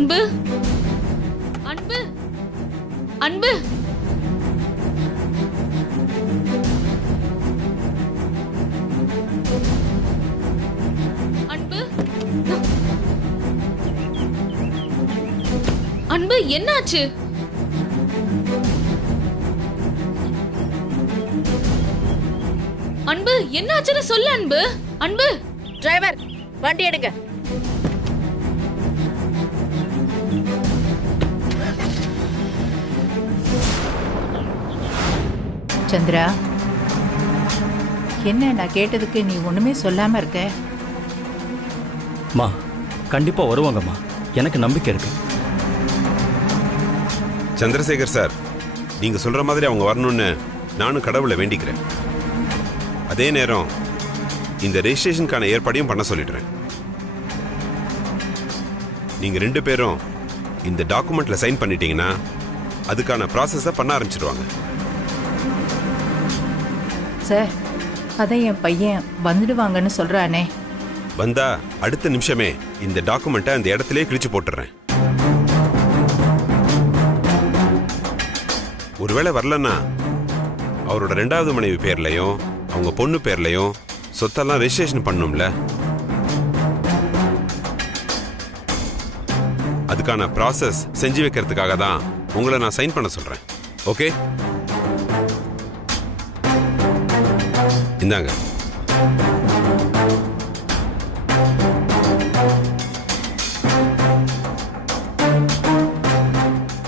அன்பு அன்பு அன்பு அன்பு அன்பு என்னாச்சு? அன்பு என்னாச்சுன்னு சொல்லு அன்பு. அன்பு டிரைவர் வண்டி எடுங்க. சந்திரா, என்ன நான் கேட்டதுக்கு நீ ஒண்ணுமே சொல்லாம இருக்க? மா கண்டிப்பா வருவாங்கம்மா, எனக்கு நம்பிக்கை இருக்கு. சந்திரசேகர் சார், நீங்க சொல்ற மாதிரி அவங்க வரணும்னு நானும் கடவுளை வேண்டிக்கிறேன். அதே நேரம் இந்த ரெஜிஸ்ட்ரேஷனுக்கான ஏற்பாடையும் பண்ண சொல்லிடுறேன். நீங்க 2 பேரும் இந்த டாக்குமெண்ட்ல சைன் பண்ணிட்டீங்கன்னா அதுக்கான ப்ராசஸை பண்ண ஆரம்பிச்சிடுவாங்க. சார், அதான் என் பையன் வந்துடுவாங்கன்னு சொல்றானே. வந்தா அடுத்த நிமிஷமே இந்த டாக்குமெண்ட்டை அந்த இடத்திலே கிழிச்சு போட்டுறேன். ஒருவேளை வரலன்னா அவரோட 2வது மனைவி பேர்லையும் அவங்க பொண்ணு பேர்லையும் சொத்தெல்லாம் ரெஜிஸ்ட்ரேஷன் பண்ணணும்ல. அதுக்கான ப்ராசஸ் செஞ்சு வைக்கிறதுக்காக தான் உங்களை நான் சைன் பண்ண சொல்றேன். ஓகே, இந்தாங்க.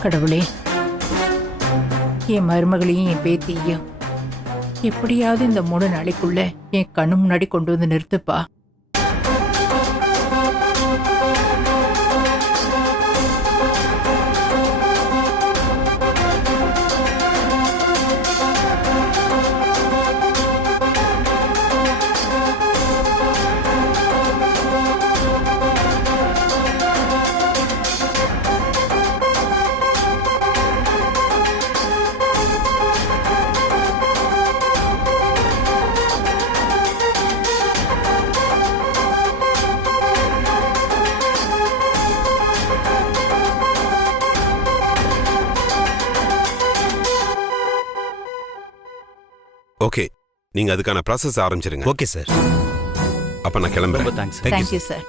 கடவுளே, என் மருமகளையும் என் பேத்தியையும் எப்படியாவது இந்த 3 நாளைக்குள்ள என் கண்ணு முன்னாடி கொண்டு வந்து நிறுத்துப்பா. ஓகே, நீங்க அதுக்கான ப்ராசஸ் ஆரம்பிச்சிருங்க. Okay sir. அப்ப நான் கிளம்புறேன். ரொம்ப thanks. Thank you sir.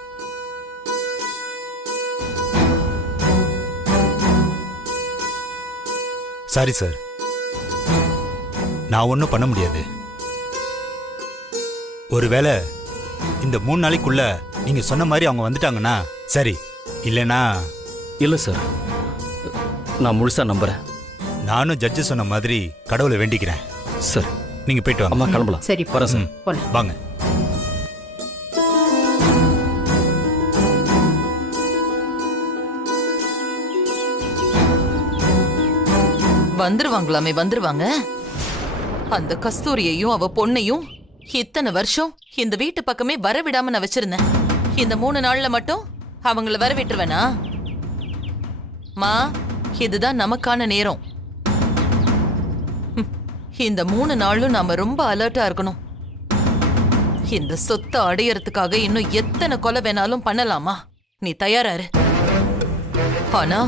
Sorry sir, நான் ஒன்றும் பண்ண முடியாது. ஒருவேளை இந்த 3 நாளைக்குள்ள நீங்க சொன்ன மாதிரி அவங்க வந்துட்டாங்கன்னா சரி, இல்லைனா இல்ல சார், நான் முழுசா நம்புறேன். நானும் ஜட்ஜு சொன்ன மாதிரி கடவுளை வேண்டிக்கிறேன். சார் நீங்க போயிட்டு வாங்க. அம்மா கிளம்பலாம். சரி, வரேன் சார். போலாம். வாங்க. வந்துருவாங்களாமே, வந்துருவாங்க. அந்த கஸ்தூரியையும் அவ பொண்ணையும் இத்தனை வருஷம் இந்த வீட்டு பக்கமே வரவிடாம நான் வச்சிருந்தேன். இந்த 3 நாள்ல மட்டும் அவங்கள வர விட்டுருவேனா? மா, இதுதான் நமக்கான நேரம். இந்த 3 நாளும் நாம ரொம்ப அலர்ட்டா இருக்கணும். இந்த சொத்தை அடையறதுக்காக இன்னும் எத்தனை கொலை வேணாலும் பண்ணலாமா? நீ தயாராரு. ஆனா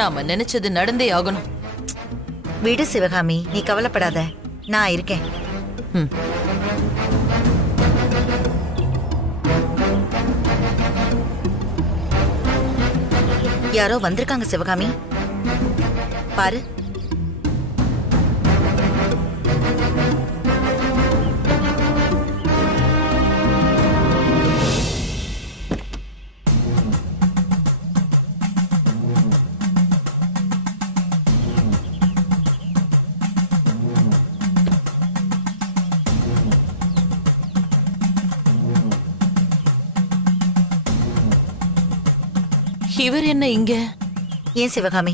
நாம நினைச்சது நடந்தே ஆகணும். விடு சிவகாமி, நீ கவலைப்படாத, நான் இருக்கேன். யாரோ வந்திருக்காங்க சிவகாமி, பாரு. இவர் என்ன இங்க? ஏன் சிவகாமி,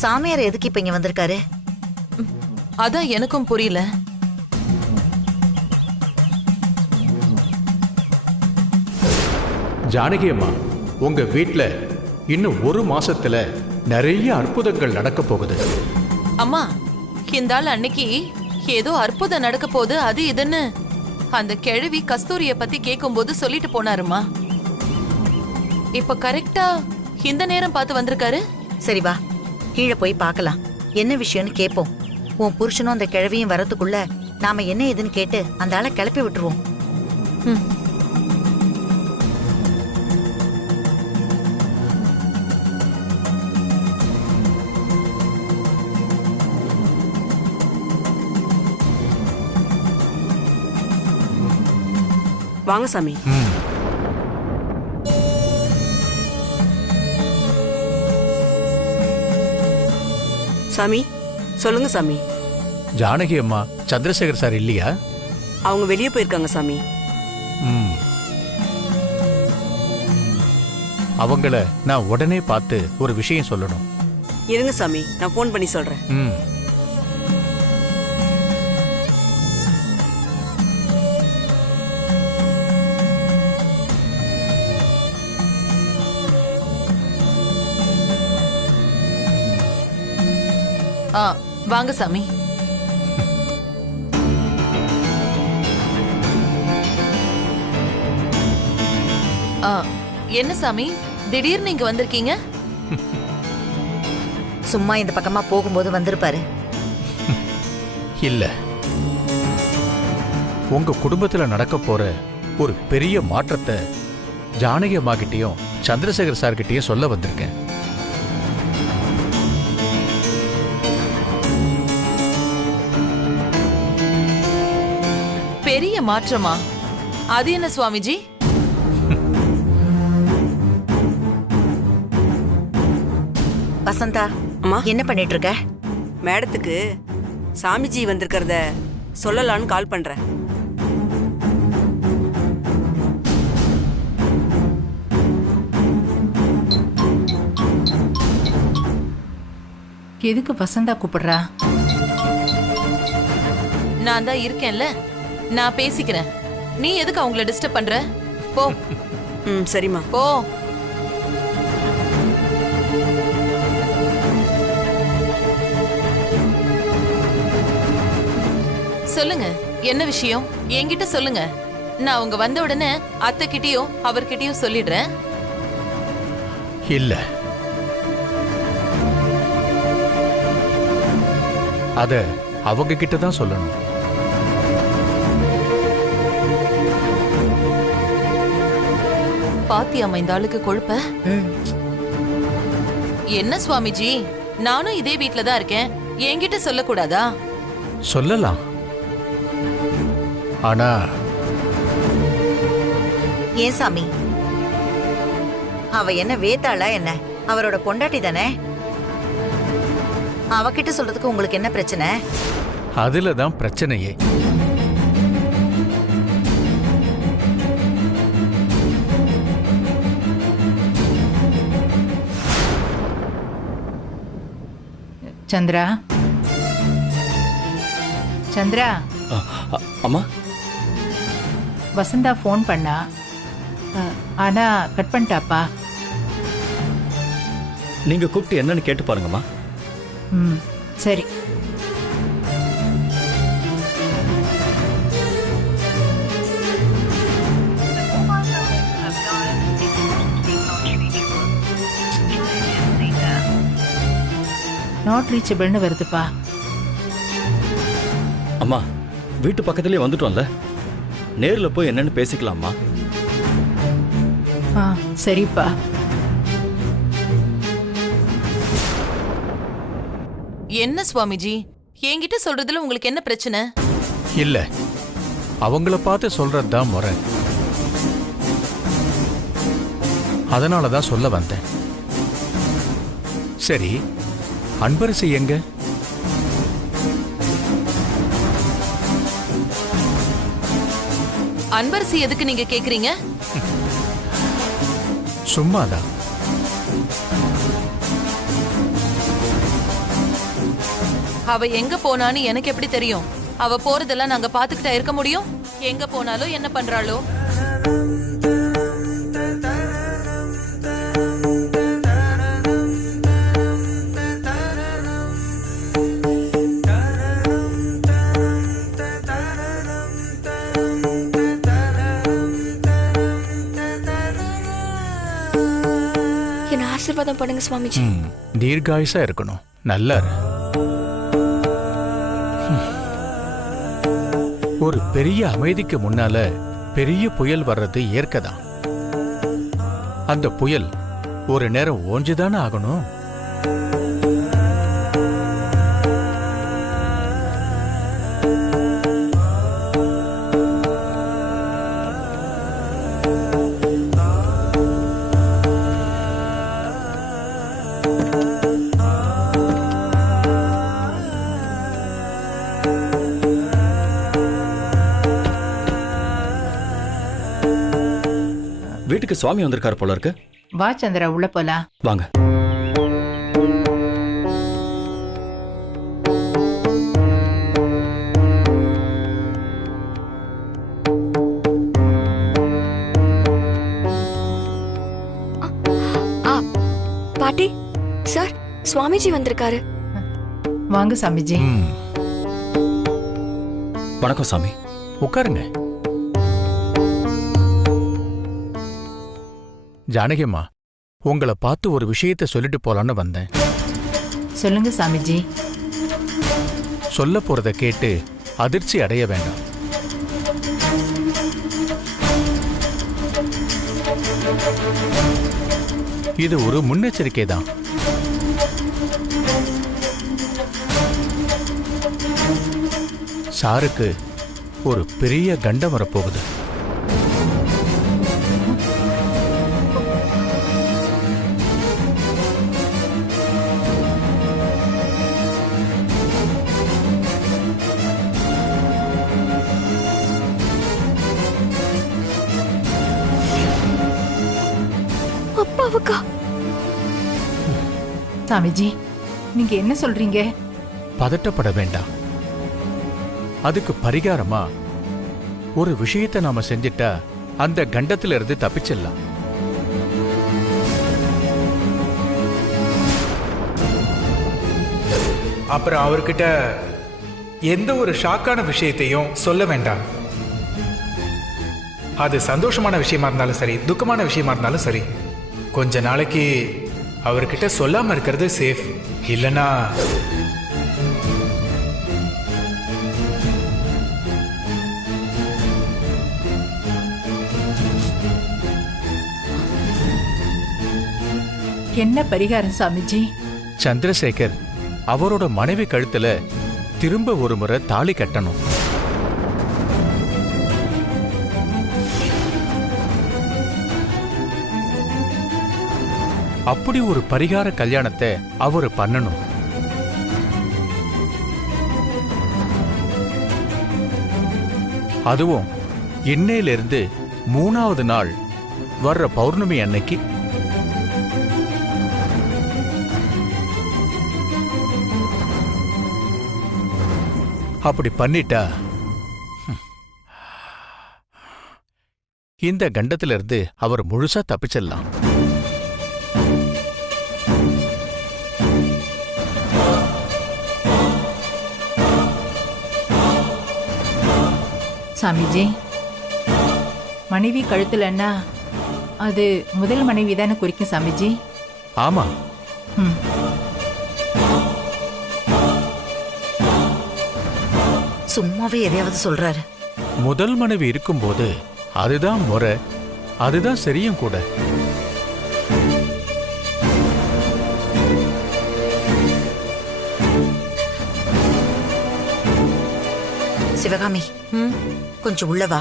சாமியார் எதுக்கு இப்ப இங்க வந்திருக்காரு? அதான் எனக்கும் புரியல. ஜானகி அம்மா, உங்க வீட்ல இன்னும் 1 மாசத்துல நிறைய அற்புதங்கள் நடக்க போகுது. அம்மா, இந்த ஆள் அன்னைக்கு ஏதோ அற்புதம் நடக்க போகுது அது இதுன்னு அந்த கிழவி கஸ்தூரிய பத்தி கேட்கும்போது சொல்லிட்டு போனாருமா. இப்ப கரெக்டா இந்த நேரம் பார்த்து வந்திருக்காரு? சரி வா, கீழே போய் பார்க்கலாம். என்ன விஷயம்னு கேட்போம். உன் புருஷனும் அந்த கிழவியும் வரதுக்குள்ள நாம என்ன ஏதுன்னு கேட்டு அந்த ஆளை கிளப்பி விட்டுருவோம். ம். வாங்க சாமி. ம். சாமி சொல்லுங்க சாமி. ஜானகி அம்மா சந்திரசேகர் சார் இல்லையா? அவங்க வெளியே போயிருக்காங்க சாமி. ம். அவங்கள நான் உடனே பார்த்து ஒரு விஷயம் சொல்லணும். இருங்க சாமி, நான் ஃபோன் பண்ணி சொல்றேன். ம். வாங்க சாமி. என்ன சாமி திடீர்னு இங்க வந்திருக்கீங்க? சும்மா இந்த பக்கமா போகும்போது வந்திருப்பாரு. இல்ல, உங்க குடும்பத்துல நடக்க போற ஒரு பெரிய மாற்றத்தை ஜானகி அம்மா கிட்டயும் சந்திரசேகர் சார் கிட்டயும் சொல்ல வந்திருக்கேன். பெரிய மாற்றமா? அது என்ன சுவாமிஜி? வசந்தா, அம்மா, என்ன பண்ணிட்டு இருக்க? மேடத்துக்கு சாமிஜி வந்திருக்கிறத சொல்லலான்னு கால் பண்றேன். எதுக்கு வசந்தா கூப்பிடுறா? நான் தான் இருக்கேன்ல, நான் பேசிக்கிறேன். நீ எதுக்கு அவங்கள டிஸ்டர்ப் பண்ற? போ. ம், சரிம்மா. போ. சொல்லுங்க, என்ன விஷயம்? என்கிட்ட சொல்லுங்க. நான் அவங்க வந்த உடனே அத்தை கிட்டயும் அவர்கிட்டயும் சொல்லிடுறேன். இல்ல, அத அவங்க கிட்ட தான் சொல்லணும். பாத்தியாமா இந்த ஆளுக்கு கொழுப்ப? ம். என்ன சுவாமிஜி, நானும் இதே வீட்ல தான் இருக்கேன், என்கிட்ட சொல்லக்கூடாதா? சொல்லலாம், ஆனா ஏன் சாமி, அவ என்ன வேத்தாளா என்ன? அவரோட பொண்டாட்டி தானே. அவகிட்ட சொல்றதுக்கு உங்களுக்கு என்ன பிரச்சனை? அதுல தான் பிரச்சனையே. சந்திரா, சந்திரா, அம்மா, வசந்தா ஃபோன் பண்ணா. ஆனா கட் பண்ணிட்டாப்பா. நீங்க கூப்பிட்டு என்னன்னு கேட்டு பாருங்கம்மா. ம், சரி. நாட் ரீச்சபிள்னு வருதுப்பா. அம்மா, வீட்டு பக்கத்துலயே வந்துட்டோம்ல, நேர்ல போய் என்னன்னு பேசிக்கலாமா? ஆ, சரிப்பா. என்ன சுவாமிஜி, என்கிட்ட சொல்றதுல உங்களுக்கு என்ன பிரச்சனை? இல்ல, அவங்கள பார்த்து சொல்றது தான் முறை. அதனால தான் சொல்ல வந்தேன். சரி, அன்பரசி எங்க? அன்பரசி எதுக்கு நீங்க கேக்குறீங்க? சும்மாதான். அவ எங்க போனான்னு எனக்கு எப்படி தெரியும்? அவ போறதெல்லாம் நாங்க பாத்துக்கிட்டா இருக்க முடியும்? எங்க போனாலும் என்ன பண்றாளோ? என்ன ஆசீர்வாதம் பண்ணுங்க சுவாமிஜி. தீர்காயுசா இருக்கணும். நல்லா இரு. ஒரு பெரிய அமைதிக்கு முன்னால பெரிய புயல் வர்றது இயற்கைதான். அந்த புயல் ஒரு நேரம் ஓஞ்சுதானே ஆகணும். வீட்டுக்கு சுவாமி வந்திருக்காரு போல இருக்கு. வா சந்திரா, உள்ள போலாம். வாங்க. பாட்டி சார், சுவாமிஜி வந்திருக்காரு. வாங்க சாமிஜி. வணக்கம் சாமி. உட்காருங்க. ஜானகியம்மா, உங்களை பார்த்து ஒரு விஷயத்தை சொல்லிட்டு போலான்னு வந்தேன். சொல்லுங்க சாமிஜி. சொல்ல போறத கேட்டு அதிர்ச்சி அடைய வேண்டாம். இது ஒரு முன்னெச்சரிக்கை தான். சாருக்கு ஒரு பெரிய கண்டம் வரப்போகுது. அப்பாவுக்கா? சாமிஜி, நீங்க என்ன சொல்றீங்க? பதட்டப்பட வேண்டாம். அதுக்கு பரிகாரமா ஒரு விஷயத்தை நாம செஞ்சிட்டா அந்த கண்டத்துல இருந்து தப்பிச்சிடலாம். அப்புறம் அவர்கிட்ட எந்த ஒரு ஷாக்கான விஷயத்தையும் சொல்ல வேண்டாம். அது சந்தோஷமான விஷயமா இருந்தாலும் சரி, துக்கமான விஷயமா இருந்தாலும் சரி, கொஞ்ச நாளைக்கு அவர்கிட்ட சொல்லாம இருக்கிறது சேஃப். இல்லனா என்ன பரிகாரம் சாமிஜி? சந்திரசேகர் அவரோட மனைவி கழுத்துல திரும்ப ஒரு முறை தாலி கட்டணும். அப்படி ஒரு பரிகார கல்யாணத்தை அவரு பண்ணணும். அதுவும் இன்னையிலிருந்து 3வது நாள் வர்ற பௌர்ணமி அன்னைக்கு. அப்படி பண்ணிட்டா இந்த கண்டத்திலிருந்து அவர் முழுசா தப்பிச்சிடலாம். சாமிஜி, மனைவி கழுத்துலன்னா அது முதல் மனைவி தானே குறிக்கும் சாமிஜி? ஆமா. சும்மாவே எதையாவது சொல்றாரு. முதல் மனைவி இருக்கும்போது அதுதான் முறை, அதுதான் சரியும் கூட. சிவகாமி, கொஞ்சம் உள்ளவா.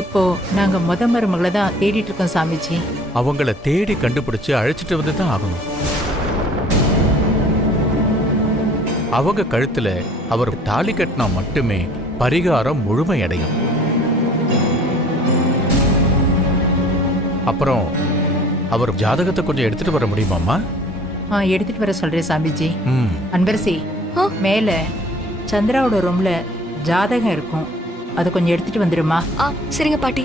இப்போ நாங்க மருமகளை தான் தேடிட்டு இருக்கோம் சாமிஜி. அவங்கள தேடி கண்டுபிடிச்சு அழைச்சிட்டு வந்து தான் ஆகணும். அவங்க கழுத்துல அவர் தாலி கட்டினா மட்டுமே பரிகாரம் முழுமையடையும். அப்புறம் அவர் ஜாதகத்தை கொஞ்சம் எடுத்துட்டு வர முடியுமாம்மா? எடுத்துட்டு வர சொல்றேன் சாமிஜி. அன்பரசி, மேல சந்திராவோட ரூம்ல ஜாதகம் இருக்கும், அது கொஞ்சம் எடுத்துட்டு வந்துருமா? சரிங்க பாட்டி.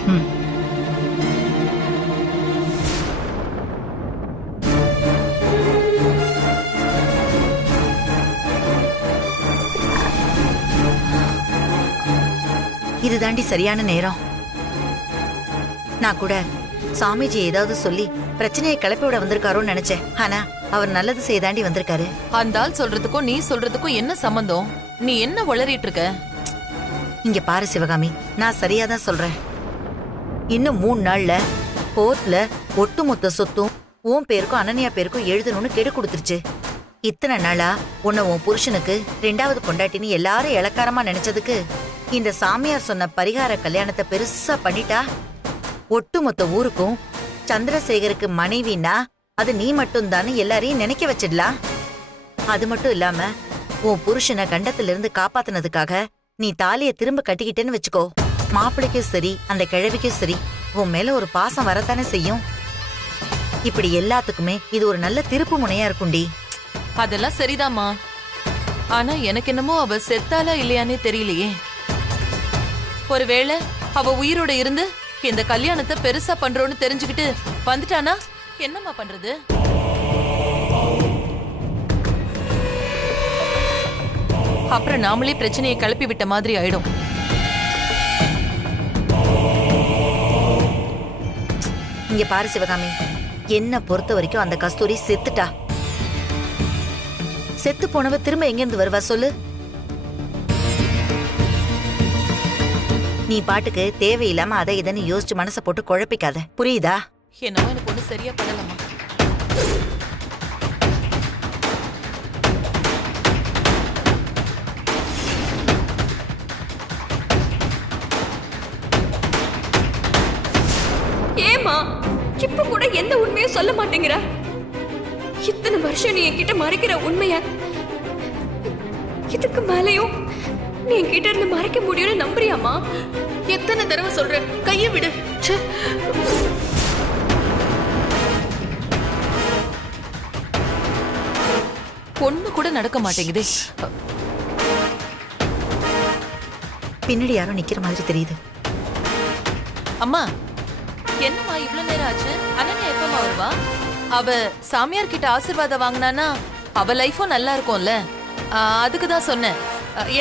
இது தாண்டி சரியான நேரம். நான் கூட சாமிஜி ஏதாவது சொல்லி பிரச்சனையை கிளப்பி விட வந்திருக்காரோன்னு நினைச்சேன். ஆனா அவர் நல்லது செய்தாண்டி வந்திருக்காரு. அந்த ஆள் சொல்றதுக்கும் நீ சொல்றதுக்கும் என்ன சம்பந்தம்? நீ என்ன உளறிட்டு இருக்க? இங்க பாரு சிவகாமி, நான் சரியாதான் சொல்றேன். இன்னும் 3 நாள்ல கோர்ட்ல ஒட்டுமொத்த சொத்தும் உன் பேருக்கும் அனன்யா பேருக்கும் எழுதணும்னு கெடு கொடுத்துருச்சு. இத்தனை நாளா உன்னை உன் புருஷனுக்கு 2வது பொண்டாட்டின்னு எல்லாரும் இளக்காரமா நினைச்சதுக்கு இந்த சாமியார் சொன்ன பரிகார கல்யாணத்தை பெருசா பண்ணிட்டா ஒட்டுமொத்த ஊருக்கும் சந்திரசேகருக்கு மனைவினா அது நீ மட்டும்தான்னு எல்லாரையும் நினைக்க வச்சிடலாம். அது மட்டும் இல்லாம உன் புருஷனை கண்டத்திலிருந்து காப்பாத்தினதுக்காக நீ தாலியை திரும்ப கட்டிக்கிட்டேன்னு வச்சுக்கோ, மாப்பிள்ளைக்கும் சரி அந்த கிழவிக்கும் சரி உன் மேல ஒரு பாசம் வரத்தானே செய்யும். இப்படி எல்லாத்துக்குமே இது ஒரு நல்ல திருப்பு முனையா இருக்கும்டி. அதெல்லாம் சரிதாம்மா. ஆனா எனக்கு என்னமோ அவ செத்தாலா இல்லையானே தெரியலையே. ஒருவேளை அவ உயிரோட இருந்து இந்த கல்யாணத்தை பெருசா பண்றோன்னு தெரிஞ்சுக்கிட்டு வந்துட்டானா என்னம்மா பண்றது? அப்புறம் நாமளே பிரச்சனையை கிளப்பி விட்ட மாதிரி ஆயிடும். இங்க பாரு சிவகாமி, என்ன பொறுத்த வரைக்கும் அந்த கஸ்தூரி செத்துட்டா. செத்து போனவ திரும்ப எங்க இருந்து வருவா சொல்லு? நீ பாட்டுக்கு தேவையில்லாம அதை இதன்னு யோசிச்சு மனசை போட்டு குழப்பிக்காத, புரியுதா? என்னவோ எனக்கு ஒண்ணு சரியா படலம்மா. ஏமா இப்ப கூட எந்த உண்மையும் சொல்ல மாட்டேங்கிற? இத்தனை வருஷம் நீ என்கிட்ட மறைக்கிற உண்மைய இதுக்கு மேலையும் நீ என்கிட்ட இருந்து மறைக்க முடியும்னு நம்புறியாமா? எத்தனை தடவை சொல்றேன், கையை விடு. ச்சே. ஒண்ணு கூட நடக்க மாட்டேங்குதே. பின்னாடி யாரோ நிக்கிற மாதிரி தெரியுது. அம்மா, என்னம்மா இவ்ளோ நேரம் ஆச்சு? அனன்யா எப்பமா வருவா? அவ சாமியார் கிட்ட ஆசீர்வாதம் வாங்கினானா அவ லைஃபும் நல்லா இருக்கும்ல, அதுக்கு தான் சொன்னேன்.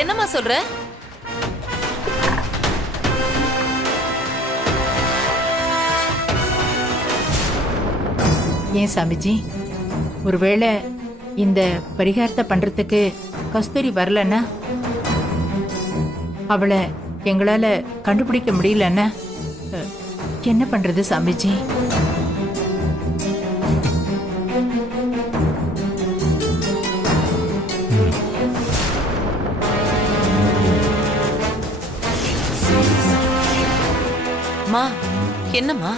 என்னம்மா சொல்ற? ஏன் சாமிஜி, ஒருவேளை இந்த பரிகாரத்தை பண்றதுக்கு கஸ்தூரி வரலன்னா, அவளை எங்களால கண்டுபிடிக்க முடியலன்னா என்ன பண்றது சாமிஜி? மா, என்னம்மா?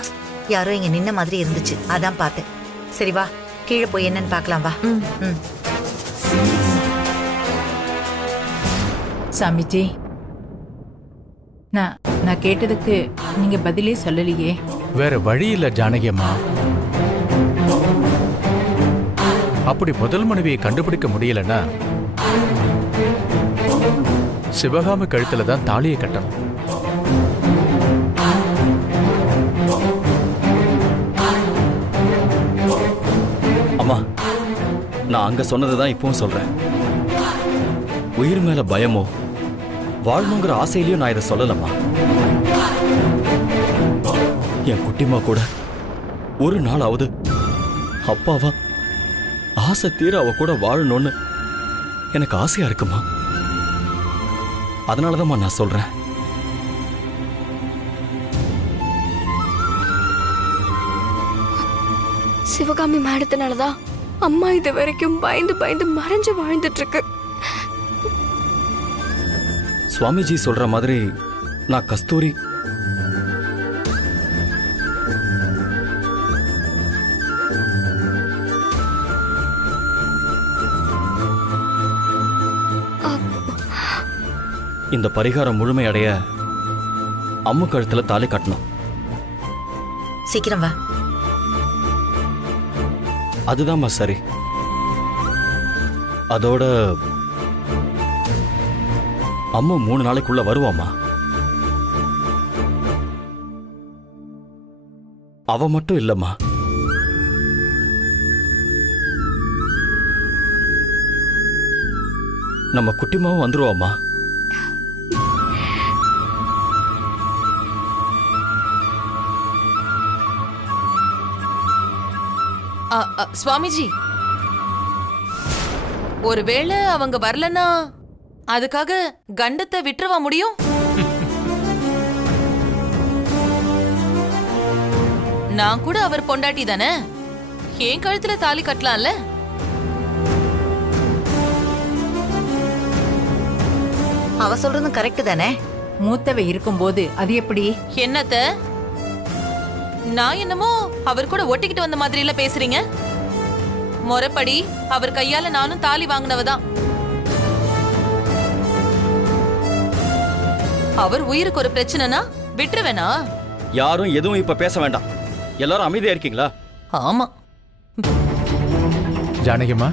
யாரோ இங்க நின்ன மாதிரி இருந்துச்சு, அதான் பார்த்தேன். சரி வா, கீழே போய் என்னன்னு பார்க்கலாம் வா. ம். சாமிஜி, நான் கேட்டதுக்கு நீங்க பதிலே சொல்லலையே. வேற வழி இல்ல ஜானகி அம்மா. அப்படி முதல் மனைவியை கண்டுபிடிக்க முடியலன்னா சிவகாமி கழுத்துல தான் தாலியை கட்டணும். அம்மா, நான் அங்க சொன்னதுதான் இப்பவும் சொல்றேன். உயிர் மேல பயமோ வாழணுங்கிற ஆசையிலயும் நான் இதை சொல்லலம்மா. என் குட்டிமா கூட ஒரு நாளாவது அப்பாவா ஆசை தீர அவ கூட வாழணும்னு எனக்கு ஆசையா இருக்குமா. அதனாலதாம்மா நான் சொல்றேன். சிவகாமி மேடத்தினாலதான் அம்மா இது வரைக்கும் பயந்து பயந்து மறைஞ்சு வாழ்ந்துட்டு இருக்கு. சுவாமிஜி சொல்ற மாதிரி நான் கஸ்தூரி இந்த பரிகாரம் முழுமையடைய அம்மு கழுத்துல தாலி கட்டணும். சீக்கிரம் வா. அதுதான்மா சரி. அதோட அம்மா 3 நாளைக்குள்ள வருவாமா. அவ மட்டும் இல்லம்மா, நம்ம குட்டிமாவும் வந்துருவாமா. சுவாமிஜி, ஒருவேளை அவங்க வரலன்னா அதுக்காக கண்டத்தை விட்டுறவா முடியும்? நான் கூட அவர் பொண்டாட்டி தானே, என் கழுத்துல தாலி கட்டலாம்ல. அவ சொல்றதும் கரெக்ட் தானே? மூத்தவ இருக்கும்போது அது எப்படி? என்னத்த நான் என்னமோ அவர் கூட ஒட்டிக்கிட்டு வந்த மாதிரி எல்லாம் பேசுறீங்க? முறைப்படி அவர் கையால நானும் தாலி வாங்கினவதான். அவர் உயிருக்கு ஒரு பிரச்சனைனா விட்டுருவேனா? யாரும் எதுவும் இப்ப பேச வேண்டாம். எல்லாரும் அமைதியா இருக்கீங்களா? ஆமா. ஜானகிம்மா,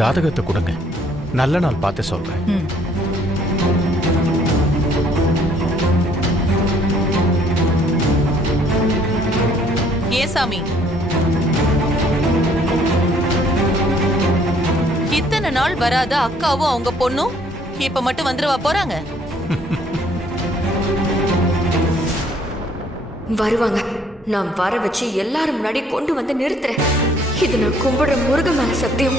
ஜாதகத்தை கொடுங்க, நல்ல நாள் பார்த்து சொல்றேன். ஏன் சாமி, இத்தனை நாள் வராத அக்காவும் அவங்க பொண்ணும் இப்ப மட்டும் வந்துருவா போறாங்க? வருவாங்க. நான் வர வச்சு எல்லாரும் முன்னாடி கொண்டு வந்து நிறுத்துறேன். இது நான் கும்பிடுற முருகன் மேல சத்தியம்.